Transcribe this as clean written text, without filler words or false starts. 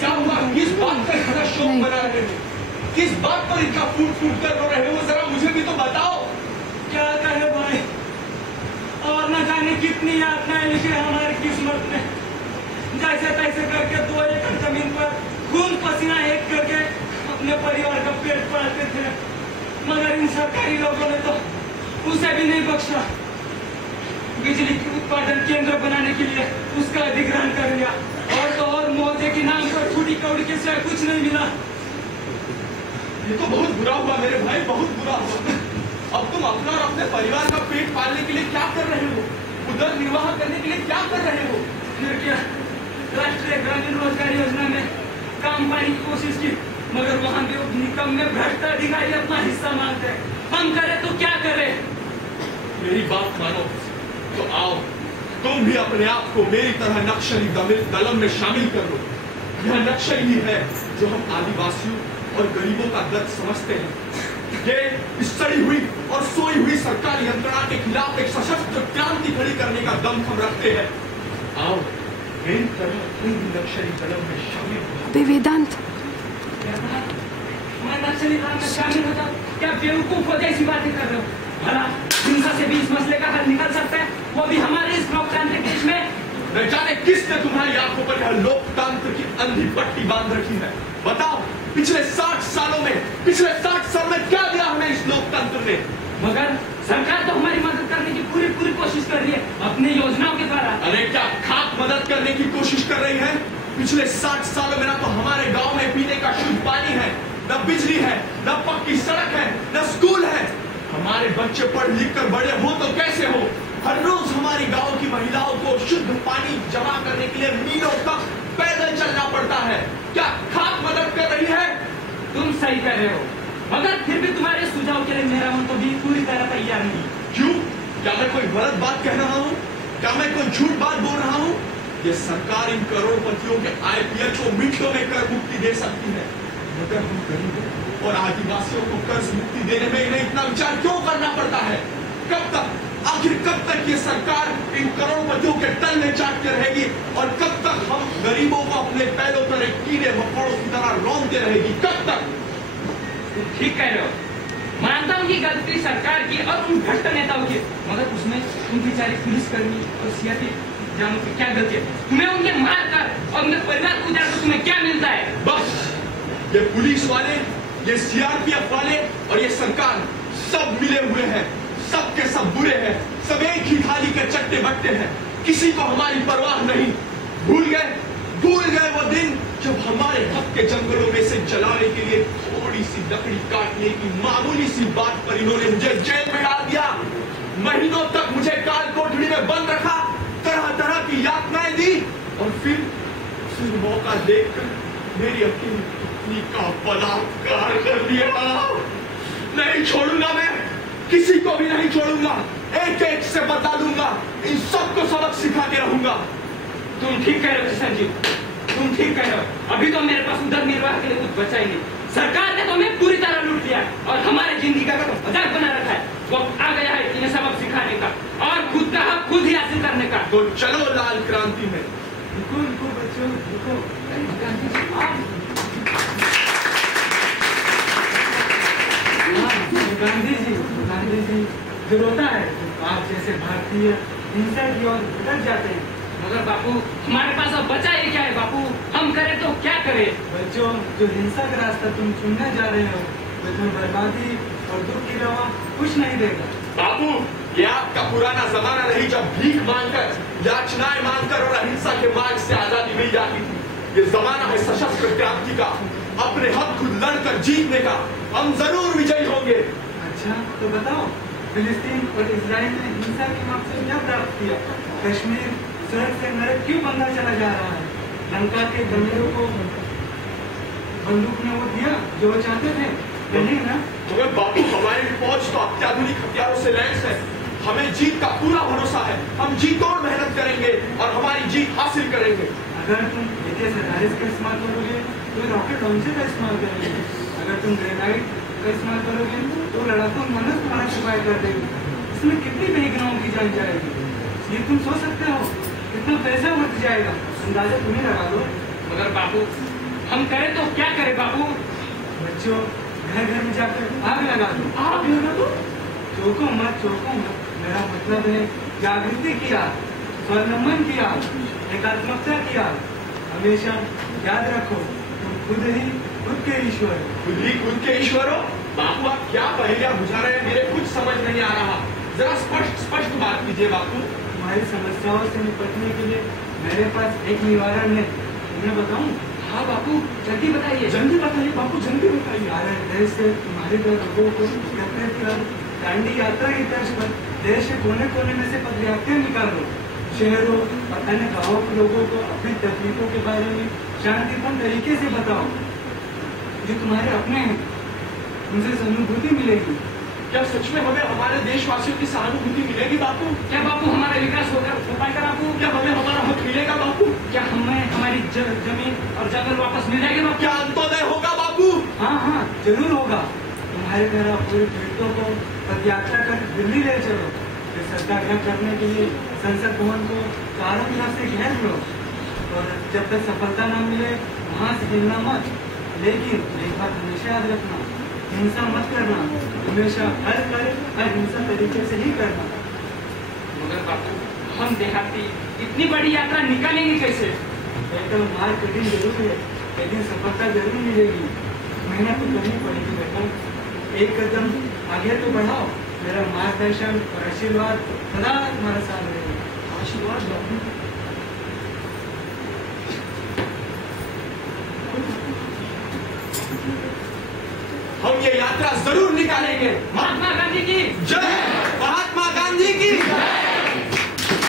क्या हुआ? किस बात का इतना शौक बना रहे हो? किस बात पर इतना फूट फूट कर रो रहे हो? जरा मुझे भी तो बताओ। क्या कहे भाई, और न जाने कितनी यातनाएं लिखी हमारी किस्मत में। जैसे तैसे करके 2 एकड़ जमीन पर खून पसीना एक करके अपने परिवार का पेट पालते थे, मगर इन सरकारी लोगों ने तो उसे भी नहीं बख्शा। बिजली के उत्पादन केंद्र बनाने के लिए उसका अधिग्रहण कर लिया, और तो और मौजे के नाम पर छुट्टी कौड़ी के सिवाय कुछ नहीं मिला। ये तो बहुत बुरा हुआ मेरे भाई, बहुत बुरा हुआ। अब तुम अपना और अपने परिवार का पेट पालने के लिए क्या कर रहे हो? उधर निर्वाह करने के लिए क्या कर रहे हो? फिर क्या, राष्ट्रीय ग्रामीण रोजगार योजना में काम पाने की कोशिश की, मगर वहाँ भी निकम में भ्रष्ट अधिकारी अपना हिस्सा मांगते हैं। हम करें तो क्या करें? मेरी बात मानो तो आओ तुम भी अपने आप को मेरी तरह नक्सली दलम में शामिल कर लो। यह नक्सल ही है जो हम आदिवासियों और गरीबों का दर्द समझते हैं। ये इस सड़ी हुई और सोई हुई सरकारी यंत्रणा के खिलाफ एक सशस्त्र क्रांति खड़ी करने का दमखम रखते हैं। आओ मेरी तरह तुम भी नक्सली दलम में शामिल हो। वेदांत, मैं नक्सली दल में शामिल होता, क्या बेवकूफ हो जैसी बातें कर रहे हो? भला हिंसा से भी इस मसले का हल निकल सकता है, वो भी हमारे इस लोकतांत्रिक देश में। न जाने किसने तुम्हारी आंखों पर यह लोकतंत्र की अंधी पट्टी बांध रखी है। बताओ पिछले 60 सालों में क्या दिया हमें इस लोकतंत्र ने? मगर सरकार तो हमारी मदद करने की पूरी कोशिश कर रही है अपनी योजनाओं के द्वारा। अरे क्या खाक मदद करने की कोशिश कर रही है? पिछले 60 सालों में ना तो हमारे गांव में पीने का शुद्ध पानी है, न बिजली है, न पक्की सड़क है, न स्कूल है। हमारे बच्चे पढ़ लिख कर बड़े हो तो कैसे हो? हर रोज हमारी गांव की महिलाओं को शुद्ध पानी जमा करने के लिए मीलों तक पैदल चलना पड़ता है। क्या खाक मदद कर रही है? तुम सही कह रहे हो, मगर फिर भी तुम्हारे सुझाव के लिए मेरा मन तो भी पूरी तरह तैयार नहीं। क्यों? क्या मैं कोई गलत बात कह रहा हूँ? क्या मैं कोई झूठ बात बोल रहा हूँ? ये सरकार इन करोड़पतियों के आईपीएल को मिनटों में कर मुक्ति दे सकती है, मगर हम गरीबों और आदिवासियों को कर्ज मुक्ति देने में इन्हें इतना विचार क्यों करना पड़ता है? कब तक, आखिर कब तक ये सरकार इन करोड़पतियों के तल्ले चाटते रहेगी और कब तक हम गरीबों को अपने पैरों पर एक कीड़े मकोड़ों की तरह रौंदते रहेगी? कब तक? तुम ठीक कह रहे हो, मानता हूँ कि गलती सरकार की और उन भ्रष्ट नेताओं की, मगर उसमें उन बेचारे पुलिसकर्मी और सियासी जानों की क्या गलती है? तुम्हें उन्हें मार कर और उनके परिवार को उजाड़ कर तुम्हें क्या मिलता है? बस ये पुलिस वाले, ये सीआरपीएफ वाले और ये सरकार सब मिले हुए हैं, सब के सब बुरे हैं, सब एक ही थाली के चट्टे बट्टे हैं। किसी को हमारी परवाह नहीं। भूल गए वो दिन जब हमारे हक के जंगलों में से जलाने के लिए थोड़ी सी लकड़ी काटने की मामूली सी बात पर इन्होंने मुझे जेल में डाल दिया। महीनों तक मुझे काल कोठरी में बंद रखा, तरह तरह की यातनाएं दी और फिर मौका देखकर मेरी अपनी पत्नी का बलात्कार कर दिया। नहीं छोड़ूंगा मैं, किसी को भी नहीं छोड़ूंगा, एक एक से बता दूंगा, इन सबको सबक सिखा के रहूंगा। तुम ठीक कह रहे हो किशन जी, तुम ठीक कह रहे हो। अभी तो मेरे पास उधर निर्वाह के लिए कुछ बचा ही नहीं। सरकार ने तो हमें पूरी तरह लूट लिया और हमारे जिंदगी का तो मजाक बना रखा है। वक्त आ गया है इन्हें सबक सिखाने का और खुद का हक खुद ही हासिल करने का। तो चलो लाल क्रांति में। रुको बच्चों, रुको। गांधी जी जो रोता है आप जैसे भारतीय हिंसा की ओर भटक जाते हैं, मगर बापू हमारे पास अब बचा ही क्या है? बापू हम करें तो क्या करें? बच्चों, जो हिंसा का रास्ता तुम चुनने जा रहे हो वो तुम्हें बर्बादी और दुख के अलावा कुछ नहीं देगा। बापू ये आपका पुराना जमाना नहीं जब भीख मांगकर, याचनाएं मांगकर और अहिंसा के मार्ग से आजादी मिल जाती थी। ये जमाना है सशस्त्र क्रांति का, अपने हक खुद लड़कर जीतने का। हम जरूर विजयी होंगे। अच्छा तो बताओ, फिलिस्तीन और इजराइल ने हिंसा के मार्ग से क्या प्राप्त किया? कश्मीर स्वर्ग से नरक क्यों बनता चला जा रहा है? लंका के बंदरों को बंदूक ने वो दिया जो वो चाहते थे, नहीं ना? मगर बापू हमारी फौज तो अत्याधुनिक हथियारों से लैस है। हमें जीत का पूरा भरोसा है। हम जीत और मेहनत करेंगे और हमारी जीत हासिल करेंगे। अगर तुम AK-47 का इस्तेमाल करोगे तो रॉकेट लॉन्चर का इस्तेमाल करेंगे। अगर तुम ग्रेनाइट का इस्तेमाल करोगे तो लड़ाकू मनुष्य तुम्हारा सिपाही कर देगी। इसमें कितनी बेगुनाहों की जान जाएगी, ये तुम सोच सकते हो? कितना पैसा उठ जाएगा, अंदाजा तुम्हें लगा दो। मगर बापू हम करें तो क्या करें बापू? बच्चों, घर घर में जाकर आग लगा दो। आग लगा दो? चौको मत। मेरा मतलब है जागृति की आग, स्वावलंबन की आग, एकात्मकता की आग। हमेशा याद रखो, तुम खुद के ईश्वर हो। खुद के ईश्वर हो? बापू आप क्या पहेलियां बुझा रहे हैं, मेरे कुछ समझ नहीं आ रहा। जरा स्पष्ट बात कीजिए बापू। तुम्हारी समस्याओं से निपटने के लिए मेरे पास एक निवारण है, तुम्हें बताऊं? हाँ बापू, जल्दी बताइए बापू, जल्दी बताइए। भारत देश से तुम्हारे लोगों को एकत्रित कर दांडी यात्रा की तर्ज पर देश के कोने कोने में से पदयात्रा निकालो। शहरों और अन्य गाँवों के लोगों को अपनी तकलीफों के बारे में शांतिपूर्ण तरीके से बताओ। जो तुम्हारे अपने हैं, उनसे सहानुभूति मिलेगी। क्या सच में हमें हमारे देशवासियों की सहानुभूति मिलेगी बापू? क्या बापू हमारा विकास हो पाएगा बापू? क्या हमें हमारा हक मिलेगा बापू? क्या हमें हमारी जमीन और जंगल वापस मिल जाएगी बापू? क्या अंत्योदय होगा बापू? हाँ, जरूर होगा। तुम्हारे तरह पूरे पीड़ितों को पदयात्रा कर दिल्ली ले चलो। फिर सत्याग्रह करने के लिए संसद भवन को चारों तरफ से घेर लो, और जब तक सफलता न मिले वहाँ से हिलना मत। लेकिन एक बात हमेशा याद रखना, हिंसा मत करना। हमेशा हर कार्य अहिंसा तरीके से ही करना। मगर बापू, हम देहाती इतनी बड़ी यात्रा निकालेंगे कैसे? एकदम मार कठिन जरूर है, लेकिन सफलता जरूर मिलेगी। मेहनत तो करनी पड़ेगी बेटा। एक कदम आगे तो बढ़ाओ। मेरा मार्गदर्शन और आशीर्वाद सदा तुम्हारे साथ रहेगा। आशीर्वाद बापू। हम ये यात्रा जरूर निकालेंगे।